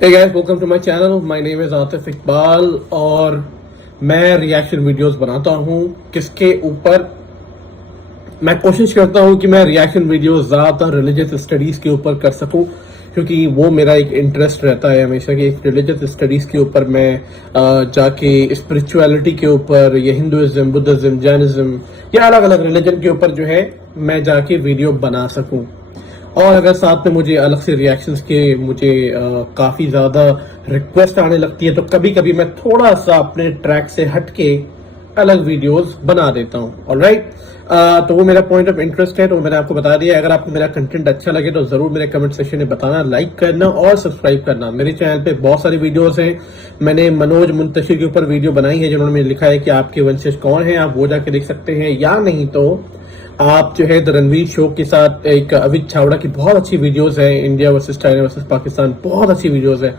Hey guys, welcome to my channel. My name is Atif Iqbal और मैं reaction videos बनाता हूँ किसके ऊपर। मैं कोशिश करता हूँ कि मैं रिएक्शन वीडियोस ज़्यादातर रिलीजियस स्टडीज़ के ऊपर कर सकूँ, क्योंकि वो मेरा एक इंटरेस्ट रहता है हमेशा कि एक रिलीजियस स्टडीज़ के ऊपर मैं जाके स्पिरिचुअलिटी के ऊपर या हिंदुइज्म, बुद्धिज्म, जैनिज्म या अलग अलग रिलीजन के ऊपर जो है मैं जाके वीडियो बना सकूँ। और अगर साथ में मुझे अलग से रिएक्शंस के मुझे काफ़ी ज़्यादा रिक्वेस्ट आने लगती है तो कभी कभी मैं थोड़ा सा अपने ट्रैक से हट के अलग वीडियोस बना देता हूँ। ऑलराइट, तो वो मेरा पॉइंट ऑफ इंटरेस्ट है, तो मैंने आपको बता दिया। अगर आपको मेरा कंटेंट अच्छा लगे तो ज़रूर मेरे कमेंट सेक्शन में बताना, लाइक करना और सब्सक्राइब करना। मेरे चैनल पे बहुत सारी वीडियोस हैं। मैंने मनोज मुंतशिर के ऊपर वीडियो बनाई है जिन्होंने लिखा है कि आपके वंशज कौन है, आप वो जाके देख सकते हैं, या नहीं तो आप जो है द रणवीर शो के साथ एक अविद छावड़ा की बहुत अच्छी वीडियोस है, India versus China versus Pakistan, बहुत अच्छी वीडियोस है।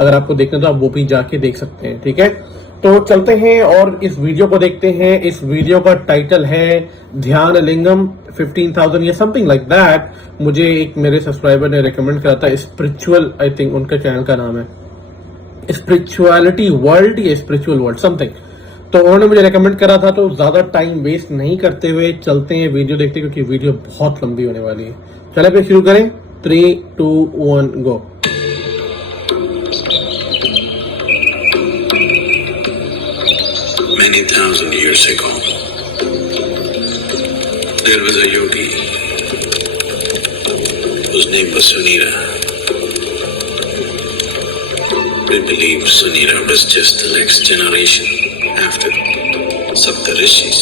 अगर आपको देखना तो आप वो भी जाके देख सकते हैं। ठीक है, तो चलते हैं और इस वीडियो को देखते हैं। इस वीडियो का टाइटल है ध्यानलिंगम 15,000 या समथिंग लाइक दैट। मुझे एक मेरे सब्सक्राइबर ने रिकमेंड करा था, स्पिरिचुअल, आई थिंक उनका चैनल का नाम है स्पिरिचुअलिटी वर्ल्ड या स्पिरिचुअल वर्ल्ड समथिंग। तो उन्होंने मुझे रेकमेंड करा था, तो ज्यादा टाइम वेस्ट नहीं करते हुए चलते हैं वीडियो देखते, क्योंकि वीडियो बहुत लंबी होने वाली है। चले फिर शुरू करें। 3, 2, 1 गो। Many thousand years ago, there was a yogi whose name was Sunira. We believe Sunira was just the next generation after Saptarishis.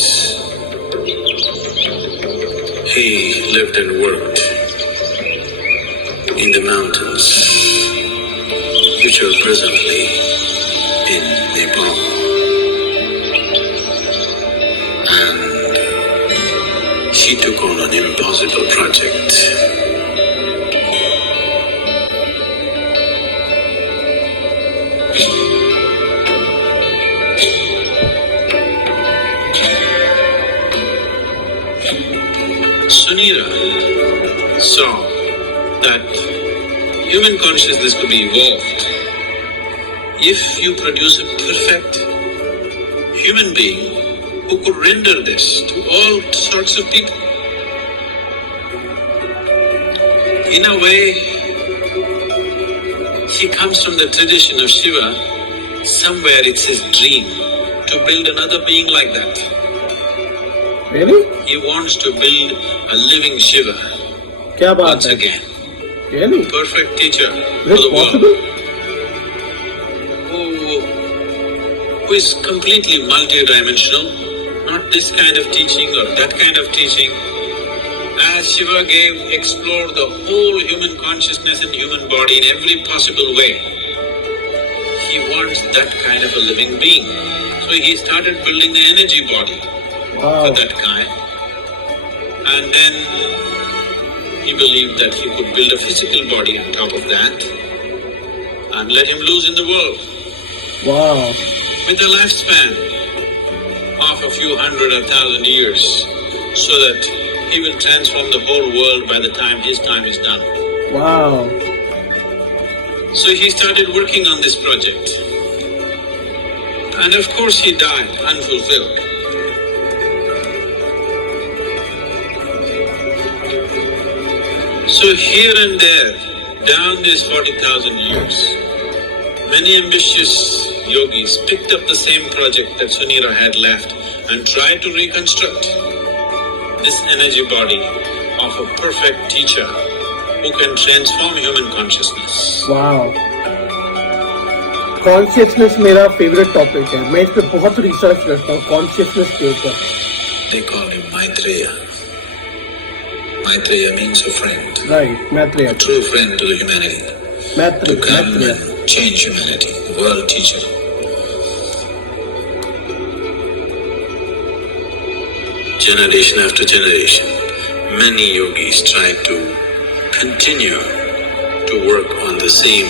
He lived and worked in the mountains, which are presently in Nepal. And he took on an impossible project. Sunira saw that human consciousness could be evolved if you produce a perfect human being who could render this to all sorts of people. In a way, he comes from the tradition of Shiva. Somewhere it's his dream to build another being like that. Really? He wants to build a living Shiva. क्या बात once है? again. Really? Perfect teacher Is for it the possible? world. Who is completely multi-dimensional. Not this kind of teaching or that kind of teaching. As Shiva explored the whole human consciousness and human body in every possible way. He wants that kind of a living being. So he started building the energy body for that kind. And then he believed that he could build a physical body on top of that and let him loose in the world. Wow. With a lifespan of a few hundred or thousand years, so that he will transform the whole world by the time his time is done. Wow. So he started working on this project. And of course he died unfulfilled. So here and there, down these 40,000 years, many ambitious yogis picked up the same project that Sunira had left and tried to reconstruct this energy body of a perfect teacher who can transform human consciousness. Wow. Consciousness मेरा favourite topic है। मैं इस पे बहुत research करता हूँ consciousness के ऊपर। They call him Maitreya. Maitreya means a friend. Right, Maitreya. A true friend to the humanity. To come and change humanity. The world teacher. Generation after generation, many yogis tried to continue to work on the same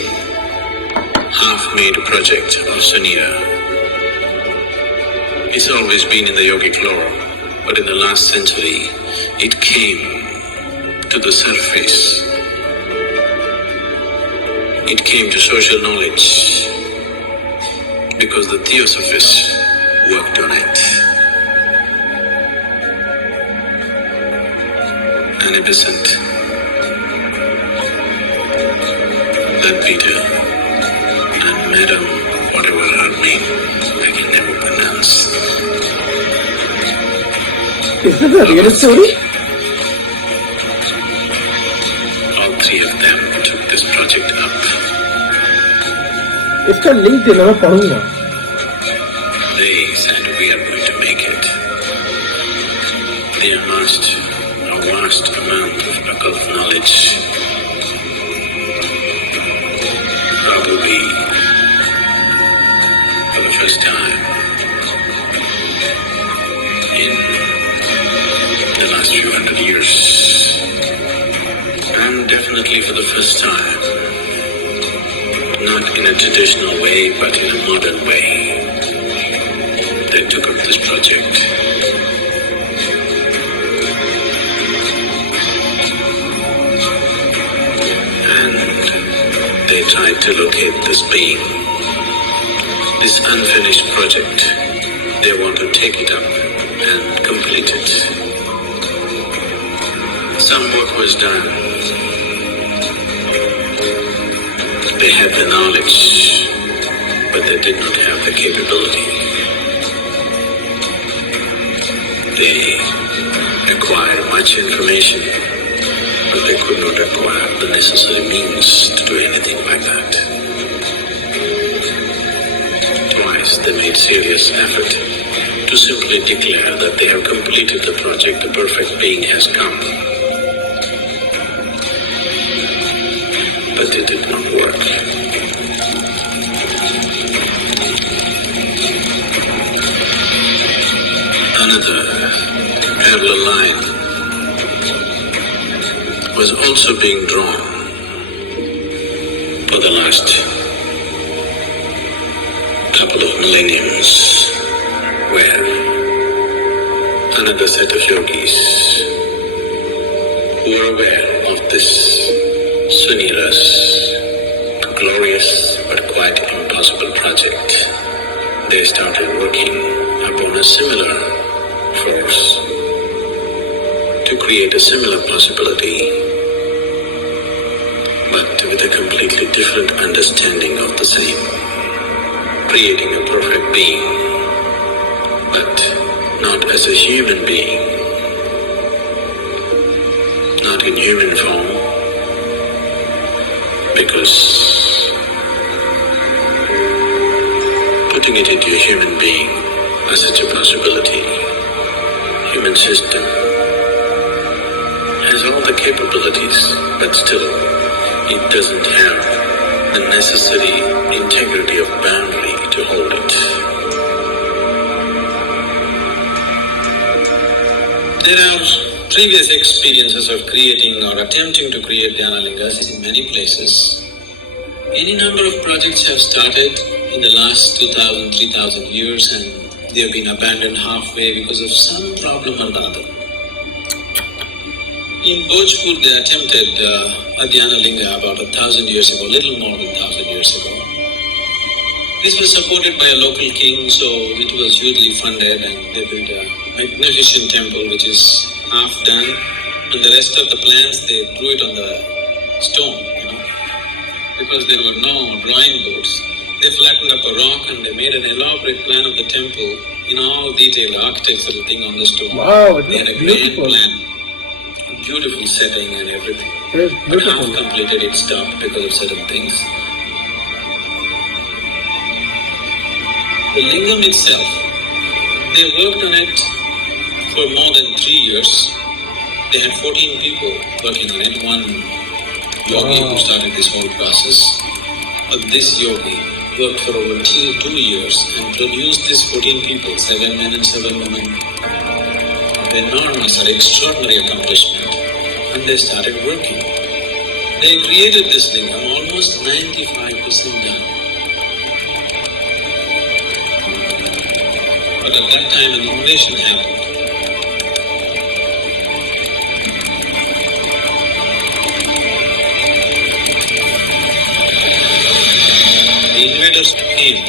half-made project of Sunira. It's always been in the yogic lore, but in the last century, it came to the surface it came to social knowledge because the Theosophists worked on it. Beneficent, that Peter and Madam, whatever her name, I can never pronounce. Is this a real story? All three of them took this project up. इसका link देना मैं पढ़ूंगा. They said we are going to make it. They amassed a vast amount of occult knowledge. Probably for the first time in the last few hundred years. And definitely for the first time, not in a traditional way, but in a modern way, they took up this project. And they tried to locate this being, this unfinished project. They want to take it up and complete it. Some work was done. They had the knowledge, but they did not have the capability. They acquired much information, but they could not acquire the necessary means to do anything like that. Twice they made serious effort to simply declare that they have completed the project, the perfect being has come. But it did not work. Another parallel line was also being drawn for the last couple of millenniums, where another set of yogis who were aware of this Sunira's glorious but quite impossible project, they started working upon a similar force to create a similar possibility, but with a completely different understanding of the same, creating a perfect being, but not as a human being, not in human form, because putting it into a human being is such a possibility. Human system has all the capabilities, but still it doesn't have the necessary integrity of boundary to hold it. There are previous experiences of creating or attempting to create Dhyanalingas in many places. Any number of projects have started in the last 2,000, 3,000 years, and they have been abandoned halfway because of some problem or other. In Bhojpur, they attempted a Dhyanalinga about 1,000 years ago, little more than 1,000 years ago. This was supported by a local king, so it was hugely funded, and they built a magnificent temple which is half done, and the rest of the plans they drew it on the stone, because there were no drawing boards. They flattened up a rock and they made an elaborate plan of the temple in all detail. The architects were looking on the stone. Wow, it they had a beautiful. great plan, beautiful setting and everything. But half completed, it stopped because of certain things. The lingam itself, they worked on it for more than 3 years. They had 14 people working on it. One yogi who started this whole process. But this yogi worked for over 2 years and produced these 14 people, 7 men and 7 women. Enormous or extraordinary accomplishment. And they started working. They created this lingam almost 95% done. But at that time an innovation happened. traders came.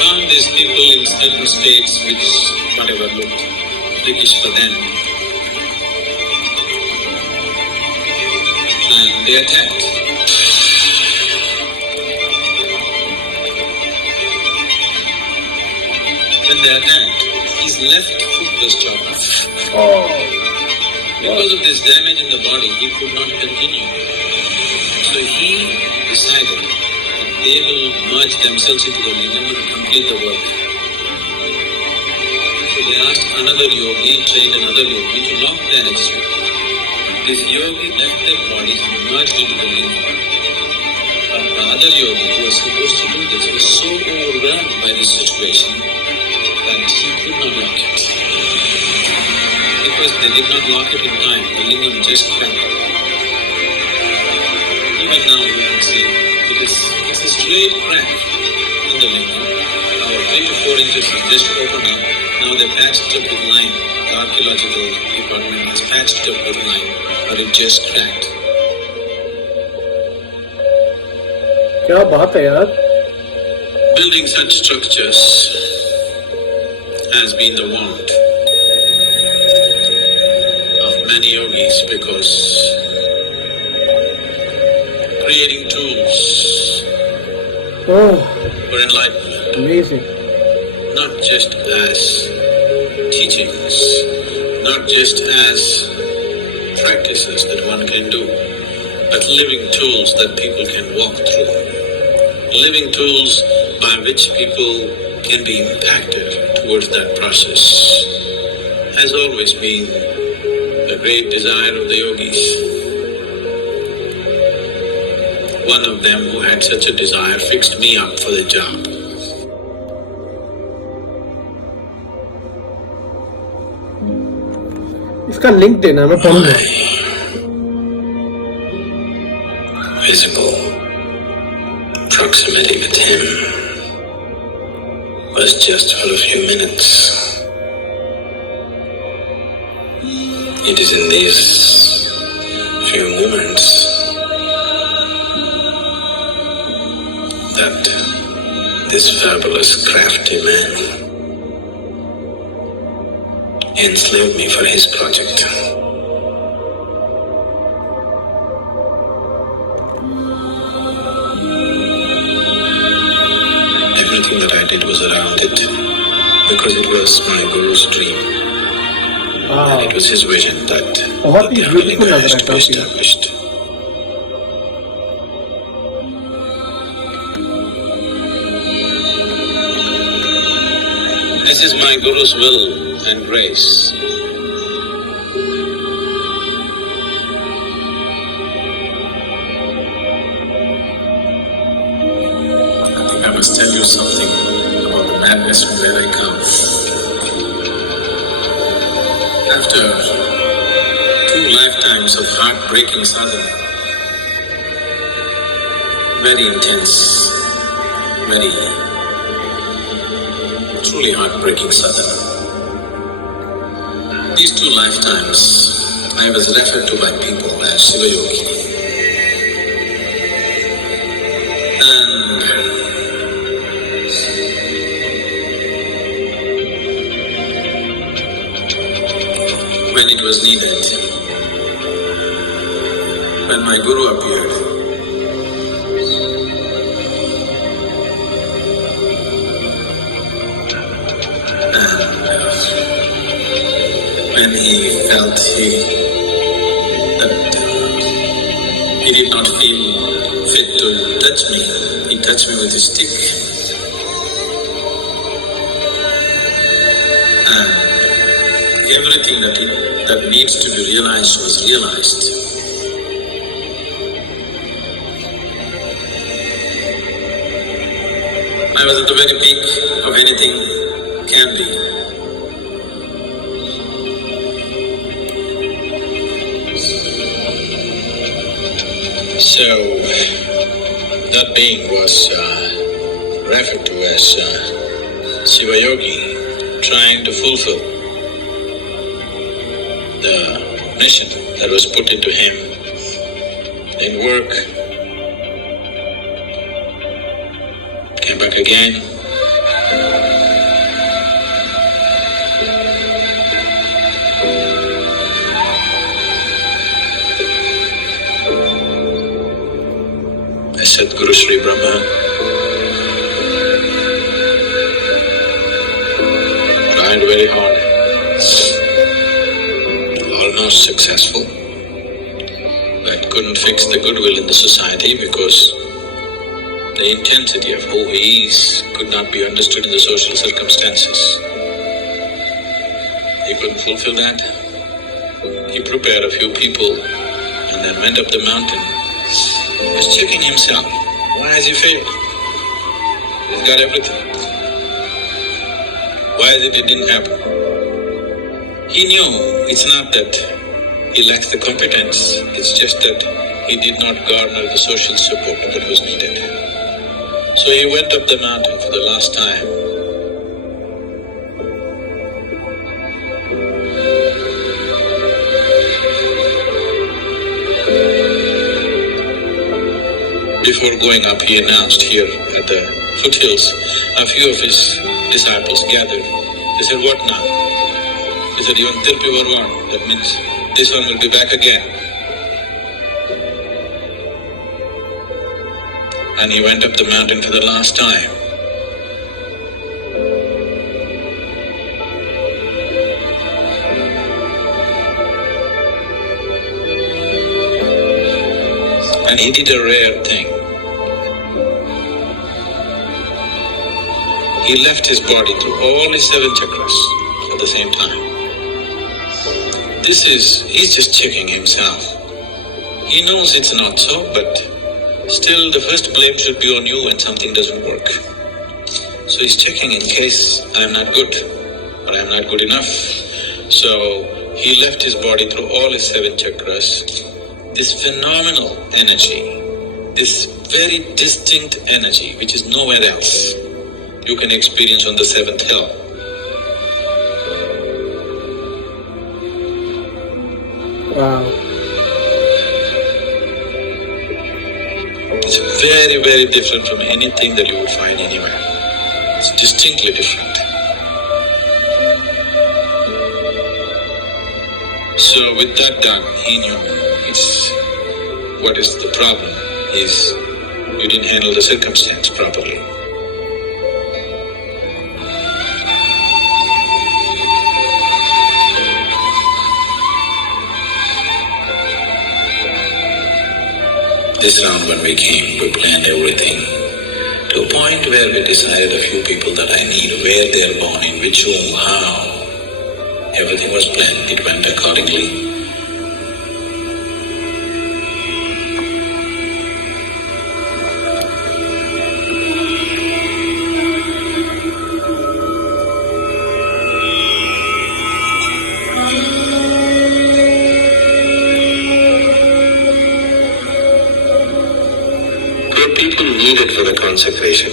Found these people in certain states which whatever looked British for them. And they attacked. When they attacked, his left foot was chopped off. Oh. Because of this damage in the body, he could not continue. So he decided that they will merge themselves into the lingam and complete the work. So they asked another yogi, trained another yogi to lock their legs. This yogi left their bodies and merged into the lingam. But the other yogi who was supposed to do this was so overwhelmed by this situation that he could not lock it. Because they did not lock it in time, the lingam just cracked. Even now you can see it's a straight crack in the lingam. Our 3 to 4 inches have just opened up. Now they patched it up with lime. The archaeological department has patched it up with lime, but it just cracked. क्या बात है यार. Building such structures has been the want of many yogis because creating tools Oh, for enlightenment, amazing. not just as teachings, not just as practices that one can do, but living tools that people can walk through, living tools by which people can be impacted towards that process, has always been the great desire of the yogis. One of them who had such a desire fixed me up for the job. इसका link देना, मैं पढ़ूंगा. Visible proximity with him was just for a few minutes. It is in these few moments that this fabulous crafty man enslaved me for his project. Everything that I did was around it because it was my Guru's dream. And it was his vision that बहुत ही beautiful Dhyanalinga लग has रहा to be है. established. This is my Guru's will and grace. I think I must tell you something about the madness from where I come. After 2 lifetimes of heartbreaking sadhana, very intense, very truly heartbreaking sadhana. These 2 lifetimes, I was referred to by people as Shiva Yogi. And when it was needed, when my Guru appeared, when he felt that he did not feel fit to touch me, he touched me with his stick. And everything that needs to be realized was realized. I was at the very peak of anything can be. So, that being was referred to as Shiva Yogi, trying to fulfill the mission that was put into him in work. Came back again. Sadhguru Sri Brahma tried very hard, almost successful, but couldn't fix the goodwill in the society because the intensity of who he is could not be understood in the social circumstances. He couldn't fulfill that. He prepared a few people and then went up the mountain. He's checking himself. Why has he failed? He's got everything. Why is it didn't happen? He knew it's not that he lacks the competence, it's just that he did not garner the social support that was needed. So he went up the mountain for the last time. Before going up, he announced here at the foothills, a few of his disciples gathered. They said, "What now?" He said, "Even Tirpi Varvan, that means this one will be back again." And he went up the mountain for the last time. And he did a rare thing. He left his body through all his 7 chakras at the same time. He's just checking himself. He knows it's not so, but still the first blame should be on you when something doesn't work. So he's checking in case I'm not good or I'm not good enough. So he left his body through all his 7 chakras. This phenomenal energy, this very distinct energy, which is nowhere else, you can experience on the 7th hill. Wow. It's very, very different from anything that you would find anywhere. It's distinctly different. So with that done, he knew what is the problem is you didn't handle the circumstance properly. This round when we came, we planned everything to a point where we decided a few people that I need, where they're born, in which room, how. Everything was planned, it went accordingly. For the consecration,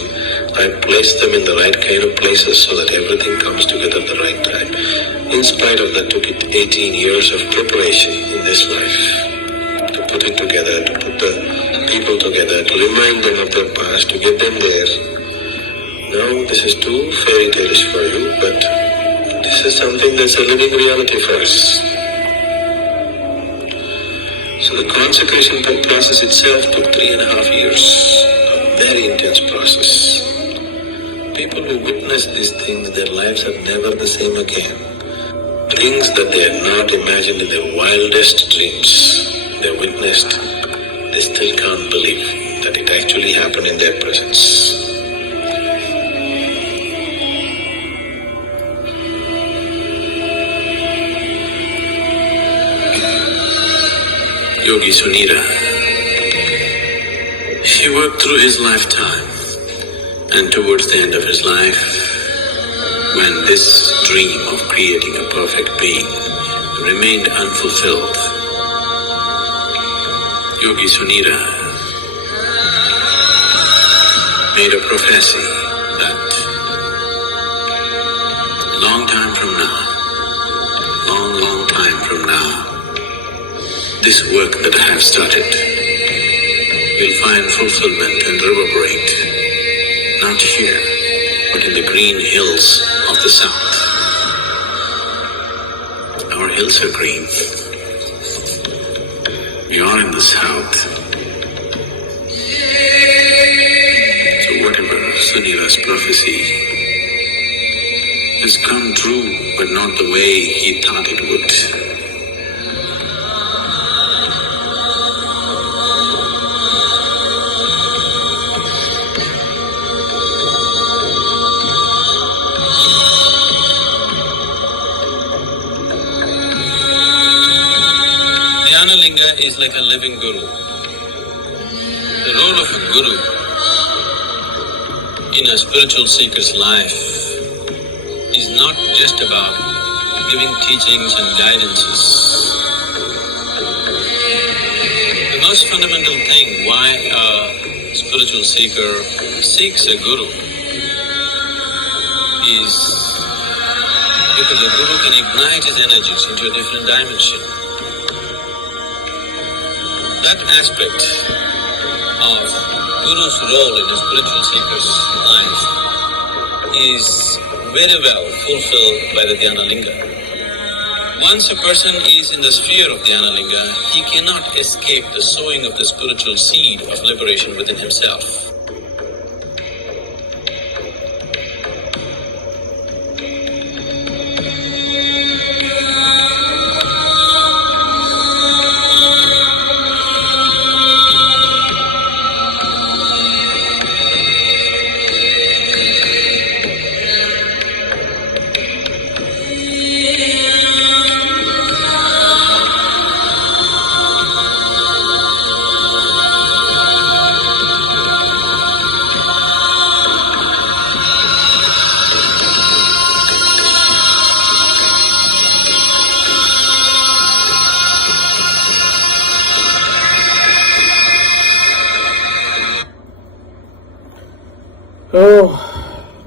I placed them in the right kind of places so that everything comes together at the right time. In spite of that, took it 18 years of preparation in this life to put it together, to put the people together, to remind them of their past, to get them there. Now this is too fairy tale-ish for you, but this is something that's a living reality for us. So the consecration process itself took 3.5 years. Very intense process. People who witness these things, their lives are never the same again. Things that they had not imagined in their wildest dreams, they witnessed, they still can't believe that it actually happened in their presence. Yogi Sunita. He worked through his lifetime, and towards the end of his life, when this dream of creating a perfect being remained unfulfilled, Yogi Sunita made a prophecy that long time from now, long time from now, this work that I have started will find fulfillment and reverberate, not here, but in the green hills of the south. Our hills are green. We are in the south. So whatever Sunira's prophecy has come true, but not the way he thought it would. Dhyanalinga is like a living guru. The role of a guru in a spiritual seeker's life is not just about giving teachings and guidances. The most fundamental thing why a spiritual seeker seeks a guru is because a guru can ignite his energies into a different dimension. That aspect of Guru's role in a spiritual seeker's life is very well fulfilled by the Dhyanalinga. Once a person is in the sphere of Dhyanalinga, he cannot escape the sowing of the spiritual seed of liberation within himself. तो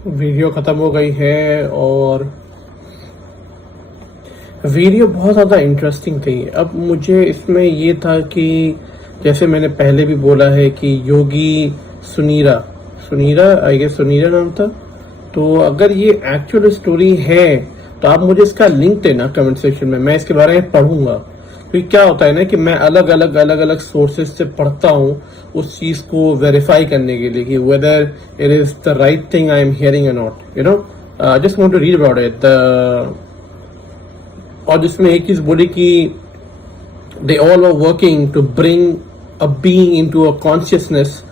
video ख़त्म हो गई है और video बहुत ज़्यादा interesting थी। अब मुझे इसमें ये था कि जैसे मैंने पहले भी बोला है कि योगी सुनीरा आई गेस सुनीरा नाम था, तो अगर ये एक्चुअल स्टोरी है तो आप मुझे इसका लिंक देना कमेंट सेक्शन में, मैं इसके बारे में पढ़ूंगा। क्योंकि क्या होता है ना कि मैं अलग अलग सोर्सेज से पढ़ता हूँ उस चीज को वेरीफाई करने के लिए कि whether it is the right thing I am hearing और नॉट, you know. Just want to read about it. और जिसमें एक चीज बोली कि they all are working to bring a being into a consciousness.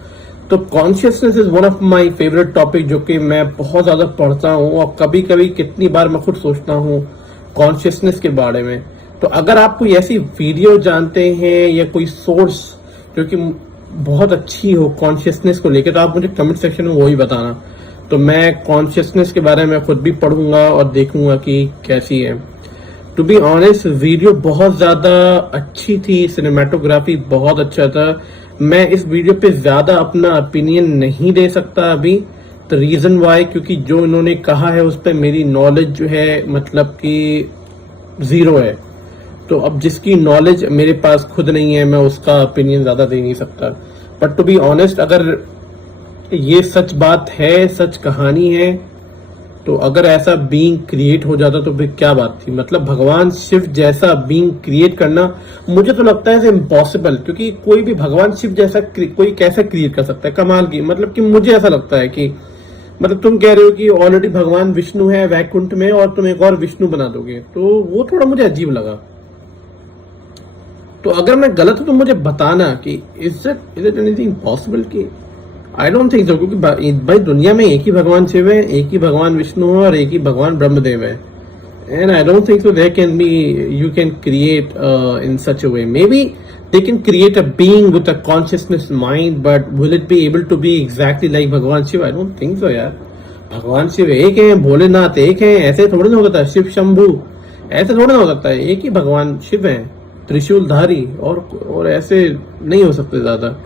तो consciousness is one of my favourite topic जो कि मैं बहुत ज्यादा पढ़ता हूँ और कभी कभी कितनी बार मैं खुद सोचता हूँ कॉन्शियसनेस के बारे में। तो अगर आप कोई ऐसी वीडियो जानते हैं या कोई सोर्स जो कि बहुत अच्छी हो कॉन्शियसनेस को लेकर, तो आप मुझे कमेंट सेक्शन में वही बताना। तो मैं कॉन्शियसनेस के बारे में खुद भी पढ़ूंगा और देखूंगा कि कैसी है। टू बी ऑनेस्ट वीडियो बहुत ज्यादा अच्छी थी, सिनेमेटोग्राफी बहुत अच्छा था। मैं इस वीडियो पे ज्यादा अपना ओपिनियन नहीं दे सकता अभी। द रीजन वाई, क्योंकि जो इन्होंने कहा है उस पर मेरी नॉलेज जो है मतलब कि जीरो है। तो अब जिसकी नॉलेज मेरे पास खुद नहीं है मैं उसका ओपिनियन ज्यादा दे नहीं सकता। बट टू बी ऑनेस्ट अगर ये सच बात है, सच कहानी है, तो अगर ऐसा बीइंग क्रिएट हो जाता तो फिर क्या बात थी। मतलब भगवान शिव जैसा बीइंग क्रिएट करना मुझे तो लगता है इम्पॉसिबल, क्योंकि कोई भी भगवान शिव जैसा कोई कैसे क्रिएट कर सकता है। कमाल की, मतलब कि मुझे ऐसा लगता है कि मतलब तुम कह रहे हो कि ऑलरेडी भगवान विष्णु है वैकुंठ में और तुम एक और विष्णु बना दोगे, तो वो थोड़ा मुझे अजीब लगा। तो अगर मैं गलत हूं तो मुझे बताना कि इज इट एनीथिंग पॉसिबल कि आई डोंट थिंक सो, क्योंकि भाई दुनिया में एक ही भगवान शिव है, एक ही भगवान विष्णु है और एक ही भगवान ब्रह्मदेव है। And I don't think so there can be you can create in such a way. Maybe they can create a being with a consciousness mind, but will it be able to be exactly like भगवान Shiv? I don't think so यार। भगवान शिव एक है, भोलेनाथ एक है, ऐसे थोड़ा ना हो सकता है। शिव शंभू ऐसे थोड़ा ना हो सकता है, एक ही भगवान शिव है। त्रिशूलधारी और ऐसे नहीं हो सकते ज्यादा।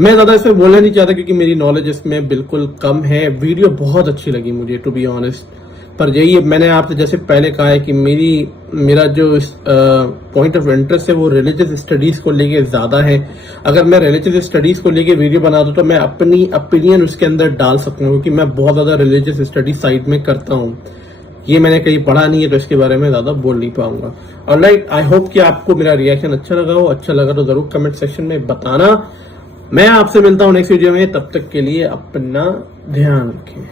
मैं ज्यादा इसमें बोलना नहीं चाहता क्योंकि मेरी नॉलेज इसमें बिल्कुल कम है। वीडियो बहुत अच्छी लगी मुझे टू बी ऑनेस्ट, पर यही मैंने आपसे जैसे पहले कहा है कि मेरा जो पॉइंट ऑफ इंटरेस्ट है वो रिलीजियस स्टडीज को लेके ज्यादा है। अगर मैं रिलीजियस स्टडीज को लेके वीडियो बना दूं तो मैं अपनी ओपिनियन उसके अंदर डाल सकता हूँ, क्योंकि मैं बहुत ज्यादा रिलीजियस स्टडीज साइड में करता हूँ। ये मैंने कहीं पढ़ा नहीं है तो इसके बारे में ज्यादा बोल नहीं पाऊंगा। ऑलराइट, आई होप कि आपको मेरा रिएक्शन अच्छा लगा हो। अच्छा लगा तो जरूर कमेंट सेक्शन में बताना। मैं आपसे मिलता हूँ नेक्स्ट वीडियो में, तब तक के लिए अपना ध्यान रखें।